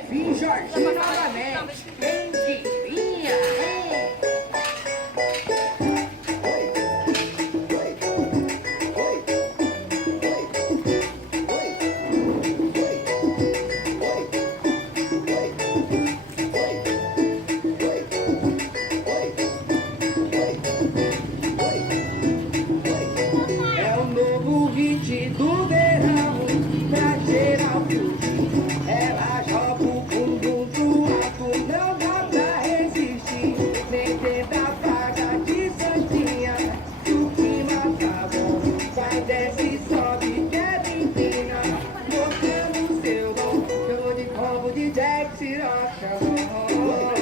Vim Jorginho novamente. Quem diria? É o novo hit do verão pra geral curtir. Ela joga o bumbum pro alto, não dá pra resistir. Nem tenta pagar de santinha, que o clima tá bom. Vai, desce, sobe, que é menina, mostrando seu dom. Eu vou de combo de Jack Sirocha.